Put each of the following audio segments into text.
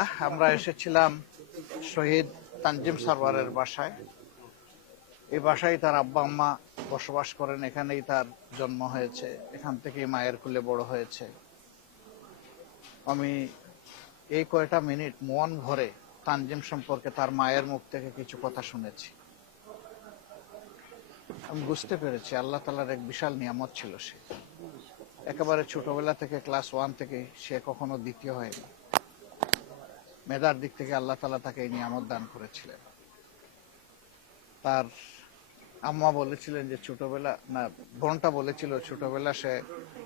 আমরা এসেছিলাম শহীদ তানজিম সারওয়ারের বাসায়। এই বাসায় তার আব্বা আম্মা বসবাস করেন, এখানেই তার জন্ম হয়েছে, এখান থেকেই মায়ের কোলে বড় হয়েছে। আমি এই কয়টা মিনিট মন ভরে তানজিম সম্পর্কে তার মায়ের মুখ থেকে কিছু কথা শুনেছি। আমি বুঝতে পেরেছি আল্লাহ তাআলার এক বিশাল নিয়ামত ছিল সে। একেবারে ছোটবেলা থেকে ক্লাস 1 থেকে সে কখনো দ্বিতীয় হয়নি। মেধার দিক থেকে আল্লাহ তাআলা তাকে এই নিয়ামত দান করেছিলেন। তার আম্মা বলেছিলেন যে ছোটবেলা না, বোনটা বলেছিল ছোটবেলা সে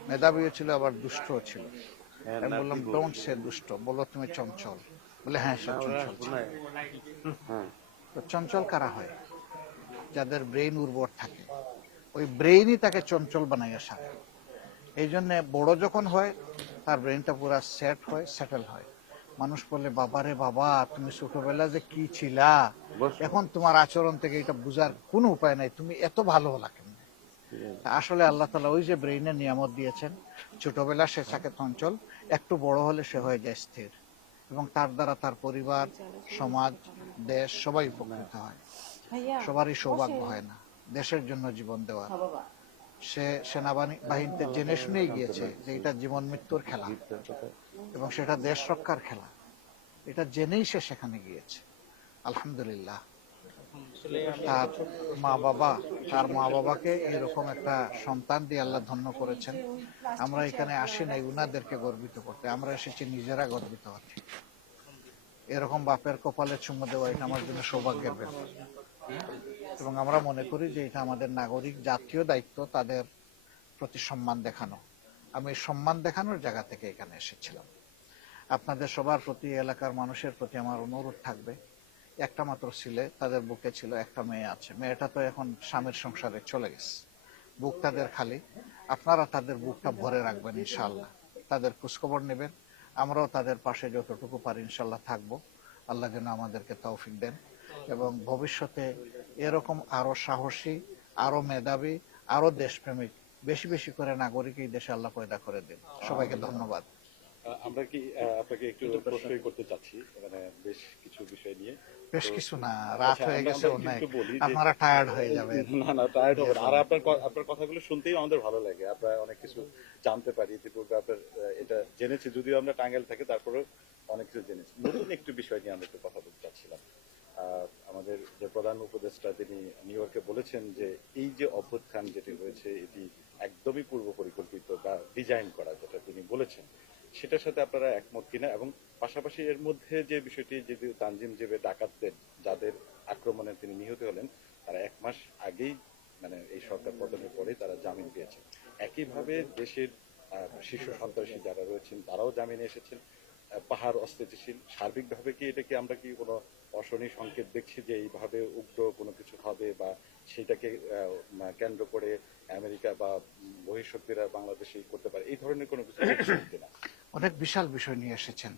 মেধাবীও ছিল আবার দুষ্টও ছিল। আমি বললাম ডোন্ট সে দুষ্ট, বলো তুমি চঞ্চল। বলে হ্যাঁ সে চঞ্চল ছিল। তো চঞ্চল কারা হয়? যাদের ব্রেইন উর্বর থাকে, ওই ব্রেইনই তাকে চঞ্চল বানাইয়া সারে। এই জন্য বড় যখন হয় তার ব্রেইনটা পুরা সেট হয়, সেটেল হয়। মানুষ বললে বাবারে বাবা, তুমি ছোটবেলা যে কি ছিলা, এখন তোমার আচরণ থেকে এটা বুঝার কোনো উপায় নাই, তুমি এত ভালো হলা কেন? আসলে আল্লাহ তাআলা ওই যে ব্রেইনের নিয়ামত দিয়েছেন, ছোটবেলা সে থাকে চঞ্চল, একটু বড় হলে সে হয়ে যায় স্থির, এবং তার দ্বারা তার পরিবার, সমাজ, দেশ সবাই উপকৃত হয়। সবারই সৌভাগ্য হয় না দেশের জন্য জীবন দেওয়ার। সে সেনাবাহিনীতে জেনে শুনেই গিয়েছে যে এটা জীবন মৃত্যুর খেলা এবং সেটা দেশ রক্ষার খেলা, এটা জেনেই সে সেখানে গিয়েছে। আলহামদুলিল্লাহ। তার মা বাবাকে এরকম একটা সন্তান দিয়ে আল্লাহ ধন্য করেছেন। আমরা এখানে আসি নাই উনাদেরকে গর্বিত করতে, আমরা এসেছি নিজেরা গর্বিত হতে। এরকম বাপের কপালে চুমু দেওয়া এটা আমার জন্য সৌভাগ্যের ব্যাপার, এবং আমরা মনে করি যে এটা আমাদের নাগরিক জাতীয় দায়িত্ব তাদের প্রতি সম্মান দেখানো। আমি সম্মান দেখানোর জায়গা থেকে এখানে এসেছিলাম। আপনাদের সবার প্রতি, এলাকার মানুষের প্রতি আমার অনুরোধ থাকবে, একটা মাত্র ছেলে তাদের বুকে ছিল, একটা মেয়ে আছে, মেয়েটা তো এখন স্বামীর সংসারে চলে গেছে, বুক তাদের খালি। আপনারা তাদের বুকটা ভরে রাখবেন ইনশাআল্লাহ, তাদের খোঁজখবর নেবেন। আমরাও তাদের পাশে যতটুকু পারি ইনশাআল্লাহ থাকবো। আল্লাহ যেন আমাদেরকে তৌফিক দেন এবং ভবিষ্যতে এরকম আরো সাহসী, আরো মেধাবী, আরো দেশপ্রেমিক বেশি বেশি করে নাগরিক এই দেশে আল্লাহ পয়দা করে দেন। সবাইকে ধন্যবাদ। আমরা কি আপনাকে একটু প্রশ্নই করতে চাচ্ছি, মানে বেশ কিছু বিষয় নিয়ে। বেশ কিছু না, রাত হয়ে গেছে অনেক, একটু বলি, আপনারা টায়ার্ড হয়ে যাবেন। না টায়ার্ড হবে না। আর আপনার কথাগুলো শুনতেই আমাদের ভালো লাগে। আমরা অনেক কিছু জানতে পারি, ইতিপূর্বে আপনার এটা জেনেছি, যদিও আমরা টাঙ্গাইল থাকি, তারপরে অনেক কিছু জেনেছি। নতুন একটু বিষয় নিয়ে আমরা একটু কথা বলতে চাচ্ছিলাম। আমাদের যে প্রধান উপদেষ্টা তিনি নিউ ইয়র্কে বলেছেন যে এই যে অভ্যুত্থান যেটি হয়েছে এটি একদমই পূর্ব পরিকল্পিত বা ডিজাইন করা, যেটা তিনি বলেছেন, সেটার সাথে আপনারা একমত কিনা? এবং পাশাপাশি এর মধ্যে যে বিষয়টি, যদি তানজিম জেবে ডাকাতদের যাদের আক্রমণে তিনি নিহত হলেন, তারা 1 মাস আগেই, মানে এই সরকার পতনের পরে তারা জামিন পেয়েছেন। একইভাবে দেশের শীর্ষ সন্ত্রাসী যারা রয়েছেন তারাও জামিনে এসেছেন। পাহাড় অস্থিতিশীল। সার্বিকভাবে কি এটা কি আমরা কি কোনো অশনি সংকেত দেখছি যে এইভাবে উগ্র কোনো কিছু হবে, বা সেটাকে কেন্দ্র করে আমেরিকা বা বহিঃশক্তিরা বাংলাদেশে করতে পারে, এই ধরনের কোনো কিছু কিনা? অনেক বিশাল বিষয় নিয়ে এসেছেন,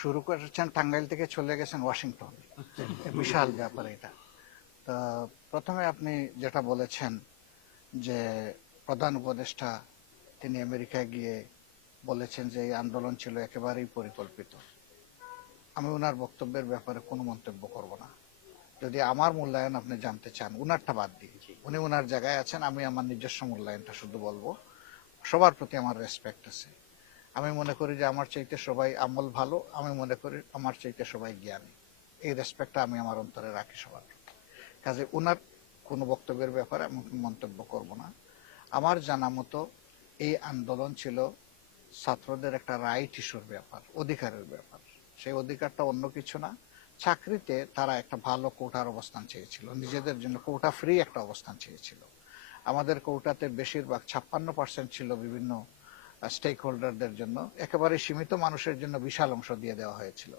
শুরু করেছেন টাঙ্গাইল থেকে চলে গেছেন ওয়াশিংটন, বিশাল ব্যাপার এটা। তা প্রথমে আপনি যেটা বলেছেন যে প্রধান উপদেষ্টা তিনি আমেরিকায় গিয়ে বলেছেন যে এই আন্দোলন ছিল একেবারেই পরিকল্পিত। আমি ওনার বক্তব্যের ব্যাপারে কোনো মন্তব্য করব না। যদি আমার মূল্যায়ন আপনি জানতে চান, উনারটা বাদ দিয়ে, উনি ওনার জায়গায় আছেন, আমি আমার নিজস্ব মূল্যায়নটা শুধু বলবো। সবার প্রতি আমার রেসপেক্ট আছে। আমি মনে করি যে আমার চাইতে সবাই আমল ভালো, আমি মনে করি আমার চাইতে সবাই জ্ঞানী। এই রেসপেক্টটা আমি আমার অন্তরে রাখি সবার। কাজে উনার কোনো বক্তব্যের ব্যাপারে আমি মন্তব্য করব না। আমার জানা মতো এই আন্দোলন ছিল ছাত্রদের একটা রাইট ইস্যুর ব্যাপার, অধিকারের ব্যাপার। সেই অধিকারটা অন্য কিছু না। চাকরিতে তারা একটা ভালো কোটার অবস্থান চেয়েছিল, নিজেদের জন্য কোটা ফ্রি একটা অবস্থান চেয়েছিল। আমাদের কোটাতে বেশিরভাগ 56% ছিল বিভিন্ন স্টেক হোল্ডারদের জন্য, একেবারে সীমিত মানুষের জন্য বিশাল অংশ দিয়ে দেওয়া হয়েছিল।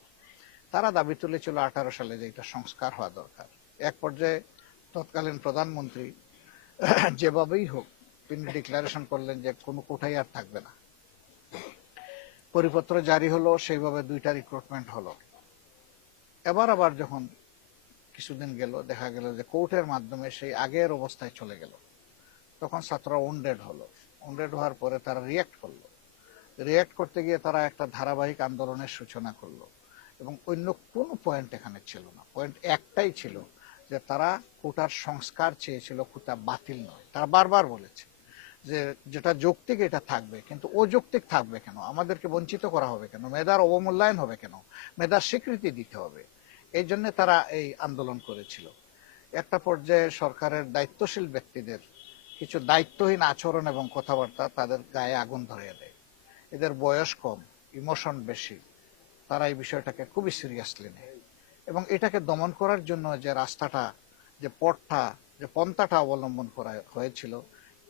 তারা দাবি তুলেছিল 18 সালে যে এটা সংস্কার হওয়া দরকার। এক পর্যায়ে তৎকালীন প্রধানমন্ত্রী যেভাবেই হোক তিনি ডিক্লারেশন করলেন যে কোনো কোটাই আর থাকবে না। পরিপত্র জারি হলো, সেইভাবে 2টা রিক্রুটমেন্ট হলো। এবার আবার যখন কিছুদিন গেল, দেখা গেল যে কোর্টের মাধ্যমে সেই আগের অবস্থায় চলে গেল। তখন ছাত্ররা উন্ডেড হলো। উন্ডেড হওয়ার পরে তারা রিয়াক্ট করলো। রিয়াক্ট করতে গিয়ে তারা একটা ধারাবাহিক আন্দোলনের সূচনা করলো এবং অন্য কোনো পয়েন্ট এখানে ছিল না। পয়েন্ট একটাই ছিল যে তারা কোটার সংস্কার চেয়েছিল, কোটা বাতিল নয়। তারা বারবার বলেছে যে যেটা যৌক্তিক এটা থাকবে, কিন্তু অযৌক্তিক থাকবে কেন, আমাদেরকে বঞ্চিত করা হবে কেন, মেধার অবমূল্যায়ন হবে কেন, মেধার স্বীকৃতি দিতে হবে। এই জন্য তারা এই আন্দোলন করেছিল। একটা পর্যায়ে সরকারের দায়িত্বশীল ব্যক্তিদের কিছু দায়িত্বহীন আচরণ এবং কথাবার্তা তাদের গায়ে আগুন ধরিয়ে দেয়। এদের বয়স কম, ইমোশন বেশি, তারা এই বিষয়টাকে খুবই সিরিয়াসলি নেয় এবং এটাকে দমন করার জন্য যে রাস্তাটা, যে পথটা, যে পন্থাটা অবলম্বন করা হয়েছিল,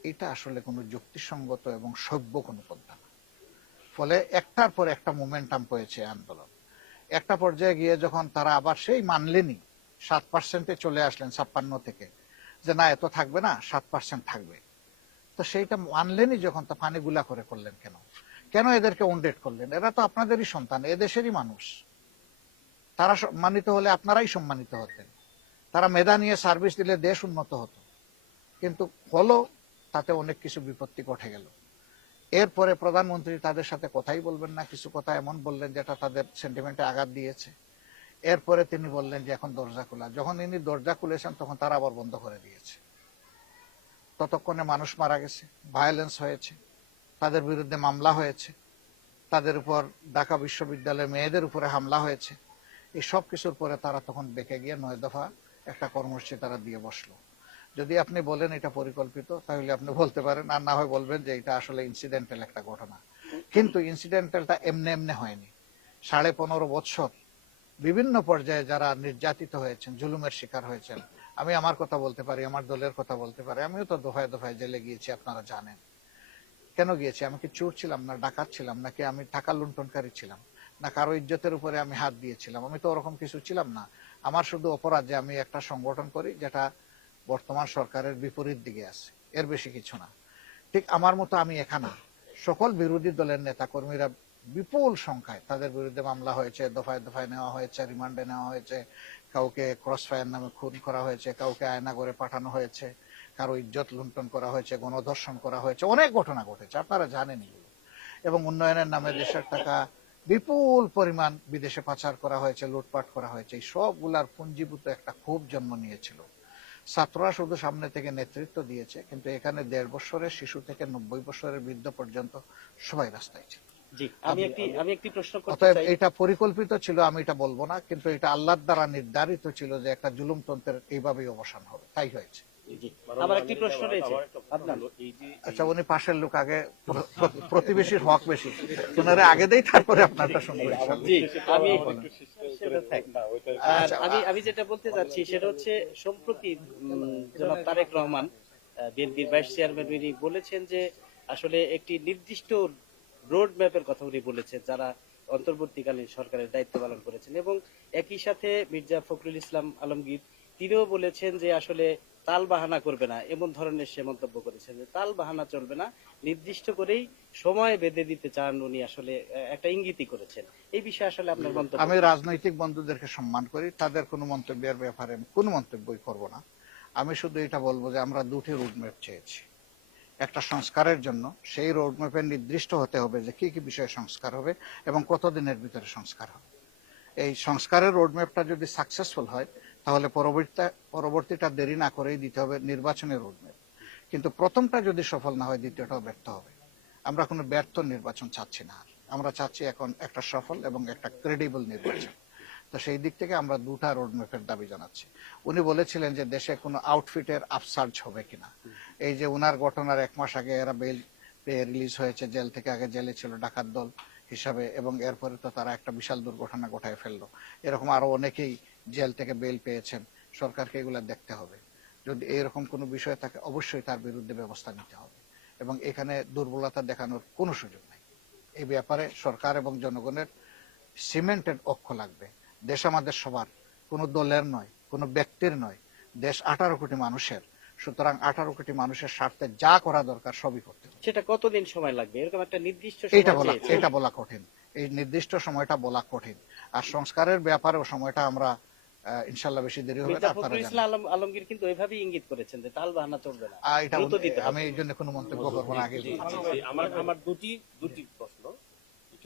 এটা আসলে কোনো যুক্তিসঙ্গত এবং সভ্য কোনো পন্থা না। ফলে একটার পর একটা মোমেন্টাম পেয়েছে আন্দোলন। একটা পর্যায়ে গিয়ে যখন তারা আবার সেই মানলেনি, 7% চলে আসলেন 56 থেকে, যে না এত থাকবে না, 7% থাকবে। তো সেইটা মানলেনি যখন, তা পানি গুলা করে করলেন কেন? কেন এদেরকে উন্ডেট করলেন? এরা তো আপনাদেরই সন্তান, এদেশেরই মানুষ। তারা সম্মানিত হলে আপনারাই সম্মানিত হতেন। তারা মেধা নিয়ে সার্ভিস দিলে দেশ উন্নত হতো, কিন্তু হলো তাতে অনেক কিছু বিপত্তি ঘটে গেল। এরপরে প্রধানমন্ত্রী তাদের সাথে কথাই বলবেন না, কিছু কথা এমন বললেন যেটা তাদের সেন্টিমেন্টে আঘাত দিয়েছে। এরপরে তিনি বললেন যে এখন দরজা খোলা। যখন ইনি দরজা খুলেছেন তখন তারা আবার বন্ধ করে দিয়েছে। ততক্ষণে মানুষ মারা গেছে, ভায়োলেন্স হয়েছে, তাদের বিরুদ্ধে মামলা হয়েছে, তাদের উপর ঢাকা বিশ্ববিদ্যালয়ে মেয়েদের উপরে হামলা হয়েছে। এই সব কিছুর পরে তারা তখন বেঁকে গিয়ে 9 দফা একটা কর্মসূচি তারা দিয়ে বসলো। যদি আপনি বলেন এটা পরিকল্পিত, তাহলে আপনি বলতে পারেন, আর না হয় বলবেন যে এটা আসলে ইনসিডেন্টাল একটা ঘটনা। কিন্তু ইনসিডেন্টালটা এমনি এমনি হয়নি। 15.5 বছর বিভিন্ন পর্যায়ে যারা নির্যাতিত হয়েছেন, জুলুমের শিকার হয়েছেন, আমি আমার কথা বলতে পারি, আমার দলের কথা বলতে পারি, আমিও তো দফায় দফায় জেলে গিয়েছি, আপনারা জানেন। কেন গিয়েছি? আমি কি চোর ছিলাম, না ডাকাত ছিলাম, নাকি আমি টাকা লুণ্ঠনকারী ছিলাম, না কারো ইজ্জতের উপরে আমি হাত দিয়েছিলাম? আমি তো ওরকম কিছু ছিলাম না। আমার শুধু অপরাধ যে আমি একটা সংগঠন করি যেটা বর্তমান সরকারের বিপরীত দিকে আছে, এর বেশি কিছু না। ঠিক আমার মতো আমি এখানে সকল বিরোধী দলের নেতা কর্মীরা বিপুল সংখ্যায়, তাদের বিরুদ্ধে মামলা হয়েছে, দফায় দফায় নেওয়া হয়েছে, রিমান্ডে নেওয়া হয়েছে, কাউকে ক্রস ফায়ার নামে খুন করা হয়েছে, কাউকে আয়না করে পাঠানো হয়েছে, কারো ইজ্জত লুণ্ঠন করা হয়েছে, গণধর্ষণ করা হয়েছে, অনেক ঘটনা ঘটেছে, আপনারা জানেন এগুলো। এবং উন্নয়নের নামে দেশের টাকা বিপুল পরিমাণ বিদেশে পাচার করা হয়েছে, লুটপাট করা হয়েছে। এই সবগুলার পুঞ্জীভূত একটা ক্ষোভ জন্ম নিয়েছিল। ছাত্ররা শুধু সামনে থেকে নেতৃত্ব দিয়েছে, কিন্তু এখানে 1.5 বছরের শিশু থেকে 90 বছরের বৃদ্ধ পর্যন্ত সবাই রাস্তায় ছিল। জি, আমি একটি প্রশ্ন করতে অতএব চাই। এটা পরিকল্পিত ছিল আমি এটা বলবো না, কিন্তু এটা আল্লাহর দ্বারা নির্ধারিত ছিল যে একটা জুলুমতন্ত্রের এইভাবেই অবসান হবে, তাই হয়েছে। জি, আমার একটি প্রশ্ন রয়েছে। আপনার আচ্ছা, উনি পাশের লোক, আগে প্রতিবেশীর হক বেশি, ওনারা আগে দেই, তারপরে আপনারটা শুনবো। জি, আমি সেটা থাক না, ওইটা আর আমি যেটা বলতে চাচ্ছি সেটা হচ্ছে সম্প্রতি জনাব তারেক রহমান বিএনপির ভাইস চেয়ারম্যান উনি বলেছেন যে আসলে একটি নির্দিষ্ট রোড ম্যাপের কথা উনি বলেছেন যারা অন্তর্বর্তীকালীন সরকারের দায়িত্ব পালন করেছেন, এবং একই সাথে মির্জা ফখরুল ইসলাম আলমগীর তিনিও বলেছেন যে আসলে তাল বাহানা করবে না, এমন ধরনের সে মন্তব্য করেছেন যে তাল বাহানা চলবে না, নির্দিষ্ট করেই সময় বেঁধে দিতে চান উনি, আসলে একটা ইঙ্গিতই করেছেন। এই বিষয়ে আসলে আপনার মন্তব্য? আমি রাজনৈতিক বন্ধুদেরকে সম্মান করি, তাদের কোনো মন্তব্যের ব্যাপারে আমি কোনো মন্তব্যই করব না। আমি শুধু এটা বলবো যে আমরা দুটি রোডম্যাপ চেয়েছি একটা সংস্কারের জন্য। সেই রোডম্যাপে নির্দিষ্ট হতে হবে যে কি কি বিষয়ে সংস্কার হবে এবং কতদিনের ভিতরে সংস্কার হবে। এই সংস্কারের রোডম্যাপটা যদি সাকসেসফুল হয়, তাহলে পরবর্তীটা দেরি না করেই দিতে হবে নির্বাচনের রোডম্যাপ। কিন্তু প্রথমটা যদি সফল না হয়, দ্বিতীয়টাও ব্যর্থ হবে। আমরা কোনো ব্যর্থ নির্বাচন চাচ্ছি না, আমরা চাচ্ছি এখন একটা সফল এবং একটা ক্রেডিবল নির্বাচন। তো সেই দিক থেকে আমরা দুটা রোডম্যাপের দাবি জানাচ্ছি। উনি বলেছিলেন যে দেশে কোনো আউটফিটের আপসার্জ হবে কিনা। এই যে উনার ঘটনার 1 মাস আগে এরা বেল পেয়ে রিলিজ হয়েছে জেল থেকে, আগে জেলে ছিল ডাকাত দল হিসাবে, এবং এরপরে তো তারা একটা বিশাল দুর্ঘটনা ঘটায় ফেললো। এরকম আরো অনেকেই জেল থেকে বেল পেয়েছেন। সরকারকে এগুলো দেখতে হবে। যদি এরকম কোনো বিষয় থাকে, অবশ্যই তার বিরুদ্ধে ব্যবস্থা নিতে হবে এবং এখানে দুর্বলতা দেখানোর কোনো সুযোগ নেই। এই ব্যাপারে সরকার এবং জনগণের সিমেন্টেড ঐক্য লাগবে। দেশ আমাদের সবার, কোনো দলের নয়, কোনো ব্যক্তির নয়, দেশ 18 কোটি মানুষের। সুতরাং 18 কোটি মানুষের স্বার্থে যা করা দরকার সবই করতে হবে। সেটা কতদিন সময় লাগবে, এরকম একটা নির্দিষ্ট সময় এটা বলা কঠিন, এই নির্দিষ্ট সময়টা বলা কঠিন। আর সংস্কারের ব্যাপারেও সময়টা আমরা ইনশাল্লাহ বেশি দেরি হবে না, আপনারা ফখরুল জানেন। ইসলাম আলমগীর কিন্তু এভাবেই ইঙ্গিত করেছেন যে তাল বাহানা চলবে না, এটা দ্রুত দিতে হবে। আমি এই জন্য কোনো মন্তব্য করবো না, আগে আমার দুটি প্রশ্ন।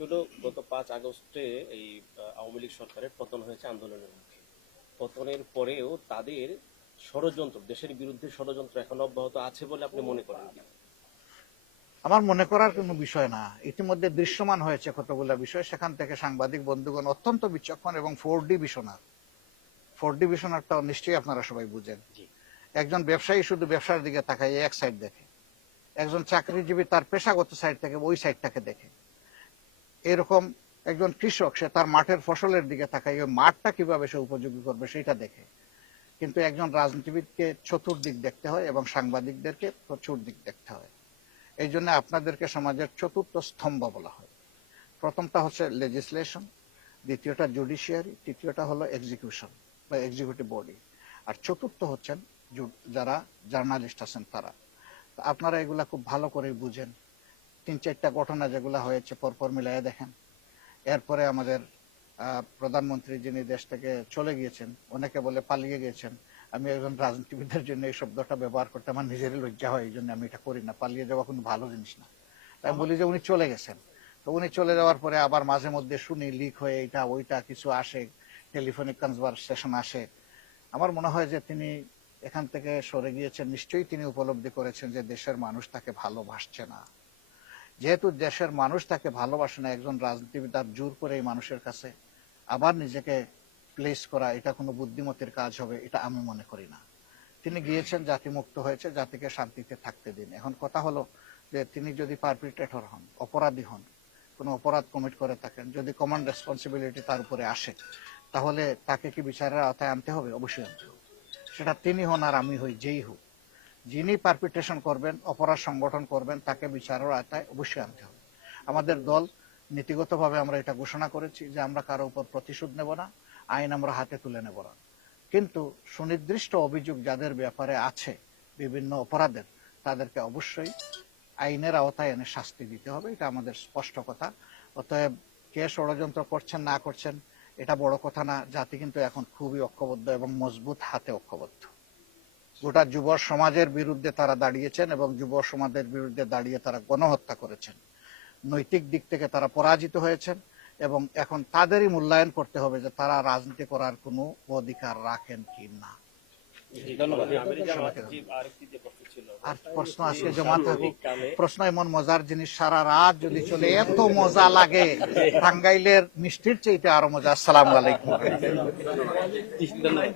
হলো গত 5 আগস্টে এই আওয়ামী লীগ সরকারের পতন হয়েছে আন্দোলনের মুখে। পতনের পরেও তাদের ষড়যন্ত্র, দেশের বিরুদ্ধে ষড়যন্ত্র এখন অব্যাহত আছে বলে আপনি মনে করেন কি? আমার মনে করার কোনো বিষয় না, ইতিমধ্যে দৃশ্যমান হয়েছে কতগুলো বিষয়, সেখান থেকে সাংবাদিক বন্ধুগণ অত্যন্ত বিচক্ষণ এবং 4D ভিশনার। 4D ভিশনারটা নিশ্চয়ই আপনারা সবাই বুঝেন। জি। একজন ব্যবসায়ী শুধু ব্যবসার দিকে তাকায়, এক সাইড দেখে। একজন চাকরিজীবী তার পেশাগত সাইড থেকে ওই সাইডটাকে দেখে। এরকম একজন কৃষক সে তার মাঠের ফসলের দিকে তাকায়, ওই মাঠটা কিভাবে সে উপযোগী করবে সেটা দেখে। কিন্তু একজন রাজনীতিবিদকে চতুর্দিক দেখতে হয় এবং সাংবাদিকদেরকে প্রচুর দিক দেখতে হয়। এই জন্য আপনাদেরকে সমাজের চতুর্থ স্তম্ভ বলা হয়। প্রথমটা হচ্ছে লেজিসলেশন, দ্বিতীয়টা জুডিশিয়ারি, তৃতীয়টা হলো এক্সিকিউশন বা এক্সিকিউটিভ বডি, আর চতুর্থ হচ্ছেন যারা জার্নালিস্ট আছেন তারা। তো আপনারা এগুলা খুব ভালো করে বুঝেন। 3-4টা ঘটনা যেগুলা হয়েছে পরপর মিলাইয়া দেখেন। এরপরে আমাদের প্রধানমন্ত্রী যিনি দেশ থেকে চলে গিয়েছেন, অনেকে বলে পালিয়ে গিয়েছেন। আমি একজন রাজনীতিবিদের জন্য এই শব্দটা ব্যবহার করতে আমার নিজেরই লজ্জা হয়, এই জন্য আমি এটা করি না। পালিয়ে যাওয়া কোনো ভালো জিনিস না। আমি বলি যে উনি চলে গেছেন। তো উনি চলে যাওয়ার পরে আবার মাঝে মধ্যে শুনি লিক হয়ে এটা ওইটা কিছু আসে, টেলিফোনিক কনভারসেশন আসে। আমার মনে হয় যে তিনি এখান থেকে সরে গিয়েছেন, নিশ্চয়ই তিনি উপলব্ধি করেছেন যে দেশের মানুষ তাকে ভালোবাসছে না। যেহেতু দেশের মানুষ তাকে ভালোবাসে না, একজন রাজনীতিবিদ আর জোর করে এই মানুষের কাছে আবার নিজেকে প্লেস করা, এটা কোনো বুদ্ধিমতের কাজ হবে এটা আমি মনে করি না। তিনি গিয়েছেন, জাতি মুক্ত হয়েছে, জাতিকে শান্তিতে থাকতে দিন। এখন কথা হলো যে তিনি যদি পারপিট্রেটর হন, অপরাধী হন, কোনো অপরাধ কমিট করে থাকেন, যদি কমন রেসপন্সিবিলিটি তার উপরে আসে, তাহলে তাকে কি বিচারের আওতায় আনতে হবে? অবশ্যই আনতে হবে। সেটা তিনি হন আর আমি হই, যেই হোক, যিনি পারপিট্রেশন করবেন, অপরাধ সংগঠন করবেন, তাকে বিচারের আওতায় অবশ্যই আনতে হবে। আমাদের দল নীতিগতভাবে আমরা এটা ঘোষণা করেছি যে আমরা কারো উপর প্রতিশোধ নেব না, আইন আমরা হাতে তুলে নেব না। কিন্তু সুনির্দিষ্ট অভিযোগ যাদের ব্যাপারে আছে বিভিন্ন অপরাধের, তাদেরকে অবশ্যই আইনের আওতায় এনে শাস্তি দিতে হবে, এটা আমাদের স্পষ্ট কথা। অতএব কে ষড়যন্ত্র করছেন না করছেন এটা বড় কথা না। জাতি কিন্তু এখন খুবই ঐক্যবদ্ধ এবং মজবুত হাতে ঐক্যবদ্ধ। গোটা যুব সমাজের বিরুদ্ধে তারা দাঁড়িয়েছেন এবং যুব সমাজের বিরুদ্ধে দাঁড়িয়ে তারা গণহত্যা করেছেন। নৈতিক দিক থেকে তারা পরাজিত হয়েছেন এবং এখন তাদেরই মূল্যায়ন করতে হবে যে তারা রাজনীতি করার কোনো অধিকার রাখেন কি না। ধন্যবাদ। আর প্রশ্ন আজকে জমা থাকুক। প্রশ্ন এমন মজার জিনিস, সারা রাত যদি চলে এত মজা লাগে, টাঙ্গাইলের মিষ্টির চাইতে আরো মজা। আসসালামু আলাইকুম। ধন্যবাদ।